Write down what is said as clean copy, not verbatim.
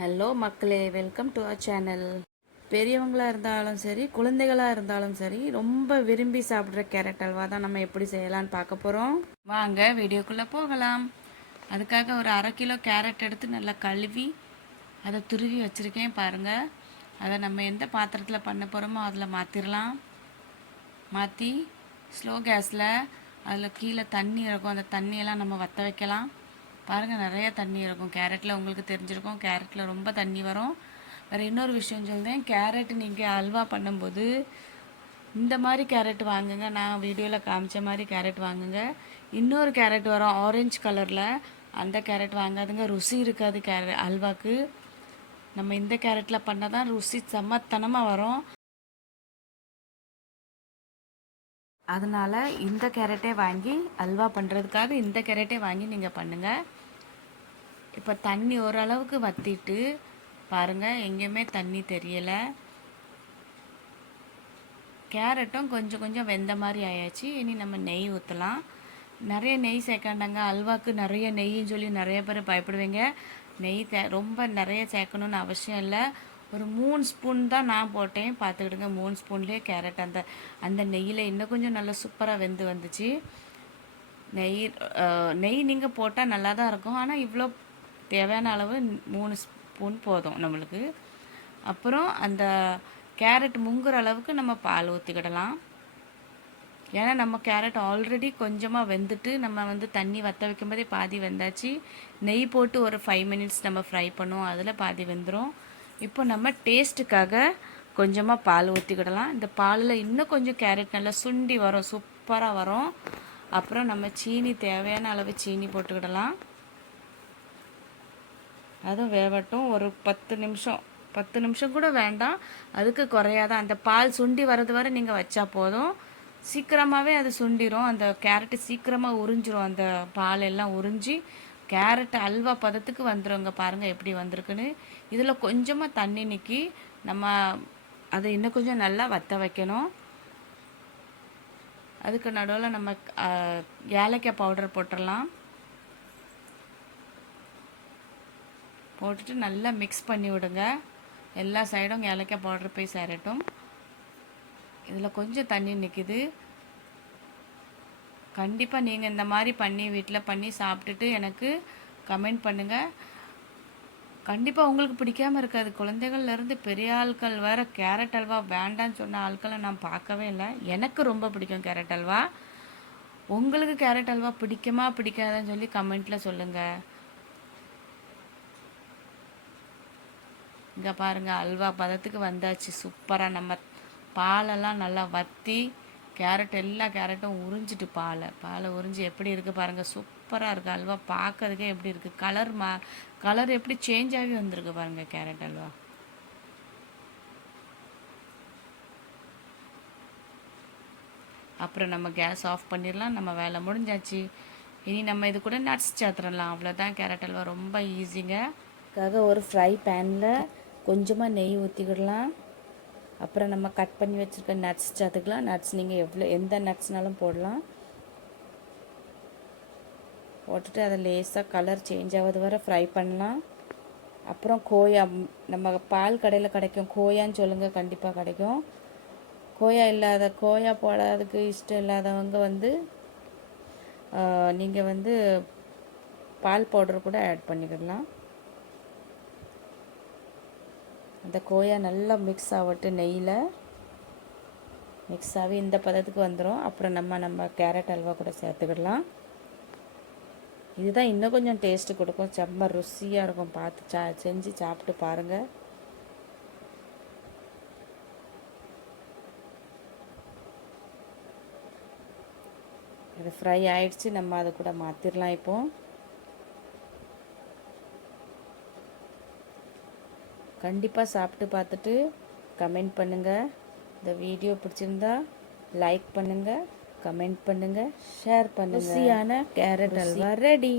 Hello மக்களே, welcome to our channel. பெரியவங்களாக இருந்தாலும் சரி, குழந்தைகளாக இருந்தாலும் சரி, ரொம்ப விரும்பி சாப்பிட்ற கேரட் அல்வா தான் நம்ம எப்படி செய்யலான்னு பார்க்க போகிறோம். வாங்க வீடியோக்குள்ளே போகலாம். அதுக்காக ஒரு 1/2 கிலோ கேரட் எடுத்து நல்லா கழுவி அதை துருவி வச்சுருக்கேன் பாருங்கள். அதை நம்ம எந்த பாத்திரத்தில் பண்ண போகிறோமோ அதில் மாற்றிடலாம். மாற்றி ஸ்லோ கேஸில் அதில் கீழே தண்ணி இருக்கும், அந்த தண்ணியெல்லாம் நம்ம வற்ற வைக்கலாம். பாருங்கள், நிறைய தண்ணி இருக்கும் கேரட்டில். உங்களுக்கு தெரிஞ்சிருக்கும், கேரட்டில் ரொம்ப தண்ணி வரும். வேறு இன்னொரு விஷயம் சொல்கிறேன், கேரட் நீங்கள் அல்வா பண்ணும்போது இந்த மாதிரி கேரட் வாங்குங்க. நான் வீடியோவில் காமிச்ச மாதிரி கேரட் வாங்குங்க. இன்னொரு கேரட் வரும் ஆரஞ்சு கலரில், அந்த கேரட் வாங்காதுங்க, ருசி இருக்காது அல்வாக்கு. நம்ம இந்த கேரட்டில் பண்ணால் தான் ருசி செம்மத்தனமாக வரும். அதனால் இந்த கேரட்டே வாங்கி அல்வா பண்ணுறதுக்காக இந்த கேரட்டே வாங்கி நீங்கள் பண்ணுங்கள். இப்போ தண்ணி ஓரளவுக்கு வற்றிட்டு பாருங்கள், எங்கேயுமே தண்ணி தெரியலை. கேரட்டும் கொஞ்சம் கொஞ்சம் வெந்த மாதிரி ஆயாச்சு. இனி நம்ம நெய் ஊற்றலாம். நிறைய நெய் சேர்க்காண்டாங்க, அல்வாக்கு நிறைய நெய்ன்னு சொல்லி நிறைய பேர் பயப்படுவீங்க. நெய் ரொம்ப நிறைய சேர்க்கணுன்னு அவசியம் இல்லை. ஒரு 3 ஸ்பூன் தான் நான் போட்டேன், பார்த்துக்கிடுங்க. 3 ஸ்பூன்லேயே கேரட் அந்த அந்த நெய்யில் இன்னும் கொஞ்சம் நல்லா சூப்பராக வெந்து வந்துச்சு. நெய் நீங்கள் போட்டால் நல்லா தான் இருக்கும், ஆனால் இவ்வளோ தேவையான அளவு 3 ஸ்பூன் போதும் நம்மளுக்கு. அப்புறம் அந்த கேரட் முங்குற அளவுக்கு நம்ம பால் ஊற்றிக்கிடலாம். ஏன்னா நம்ம கேரட் ஆல்ரெடி கொஞ்சமாக வெந்துட்டு நம்ம வந்து தண்ணி வற்ற வைக்கும்போதே பாதி வெந்தாச்சு. நெய் போட்டு ஒரு 5 மினிட்ஸ் நம்ம ஃப்ரை பண்ணுவோம், அதில் பாதி வெந்துடும். இப்போ நம்ம டேஸ்ட்டுக்காக கொஞ்சமாக பால் ஊற்றிக்கிடலாம். இந்த பாலில் இன்னும் கொஞ்சம் கேரட் நல்லா சுண்டி வரும், சூப்பராக வரும். அப்புறம் நம்ம சீனி, தேவையான அளவு சீனி போட்டுக்கிடலாம். அதுவும் வேவட்டும். ஒரு 10 நிமிஷம் கூட வேண்டாம், அதுக்கு குறையாதான். அந்த பால் சுண்டி வர்றது வரை நீங்கள் வச்சா போதும். சீக்கிரமாகவே அது சுண்டிடும். அந்த கேரட்டு சீக்கிரமாக உறிஞ்சிரும், அந்த பால் எல்லாம் உறிஞ்சி கேரட் அல்வா பதத்துக்கு வந்துடுங்க. பாருங்கள் எப்படி வந்திருக்குன்னு. இதில் கொஞ்சமாக தண்ணி நிற்கி நம்ம அதை இன்னும் கொஞ்சம் நல்லா வற்ற வைக்கணும். அதுக்கு நடுவில் நம்ம ஏலக்காய் பவுடர் போட்டுடலாம். போட்டுட்டு நல்லா மிக்ஸ் பண்ணி விடுங்க. எல்லா சைடும் ஏலக்காய் பவுடர் போய் சேரட்டும். இதில் கொஞ்சம் தண்ணி நிற்கிது. கண்டிப்பாக நீங்கள் இந்த மாதிரி பண்ணி வீட்டில் பண்ணி சாப்பிட்டுட்டு எனக்கு கமெண்ட் பண்ணுங்கள். கண்டிப்பாக உங்களுக்கு பிடிக்காமல் இருக்காது. குழந்தைகள்லேருந்து பெரிய ஆட்கள் வேறு கேரட் அல்வா வேண்டான்னு சொன்ன ஆட்களை நான் பார்க்கவே இல்லை. எனக்கு ரொம்ப பிடிக்கும் கேரட் அல்வா. உங்களுக்கு கேரட் அல்வா பிடிக்குமா பிடிக்காதான்னு சொல்லி கமெண்ட்டில் சொல்லுங்கள். இங்கே பாருங்கள், அல்வா பதத்துக்கு வந்தாச்சு. சூப்பராக நம்ம பாலெல்லாம் நல்லா வற்றி கேரட், எல்லா கேரட்டும் உறிஞ்சிட்டு பாலை உறிஞ்சி எப்படி இருக்குது பாருங்கள். சூப்பராக இருக்குது அல்வா. பார்க்கறதுக்கே எப்படி இருக்குது, கலர் எப்படி சேஞ்ச் ஆகி வந்திருக்கு பாருங்கள் கேரட் அல்வா. அப்புறம் நம்ம கேஸ் ஆஃப் பண்ணிடலாம். நம்ம வேலை முடிஞ்சாச்சு. இனி நம்ம இது கூட நட்ஸ் சேர்த்துடலாம். அவ்வளோதான், கேரட் அல்வா ரொம்ப ஈஸிங்க. அதுக்காக ஒரு ஃப்ரை பேனில் கொஞ்சமாக நெய் ஊற்றிக்கிடலாம். அப்புறம் நம்ம கட் பண்ணி வச்சுருக்க நட்ஸ் சேர்த்துக்கலாம். நட்ஸ் நீங்கள் எந்த நட்ஸ்னாலும் போடலாம். போட்டுட்டு அதை லேசாக கலர் சேஞ்ச் ஆகுது வரை ஃப்ரை பண்ணலாம். அப்புறம் கோயா, நம்ம பால் கடையில் கிடைக்கும், கோயான்னு சொல்லுங்கள், கண்டிப்பாக கிடைக்கும். கோயா போடாததுக்கு இஷ்டம் இல்லாதவங்க வந்து நீங்கள் வந்து பால் பவுடர் கூட ஆட் பண்ணிக்கிடலாம். அந்த கோயா நல்லா மிக்ஸ் ஆகட்டும், நெய்யில் மிக்ஸ் ஆகி இந்த பதத்துக்கு வந்துடும். அப்புறம் நம்ம கேரட் அல்வா கூட சேர்த்துக்கிடலாம். இதுதான் இன்னும் கொஞ்சம் டேஸ்ட்டு கொடுக்கும், செம்ம ருசியாக இருக்கும். பார்த்து செஞ்சு சாப்பிட்டு பாருங்கள். இது ஃப்ரை ஆயிடுச்சு, நம்ம அதை கூட மாற்றிடலாம். இப்போது கண்டிப்பாக சாப்பிட்டு பார்த்துட்டு கமெண்ட் பண்ணுங்கள். இந்த வீடியோ பிடிச்சிருந்தா லைக் பண்ணுங்கள், கமெண்ட் பண்ணுங்கள், ஷேர் பண்ணுங்கள். ருசியான கேரட் அல்வா ரெடி.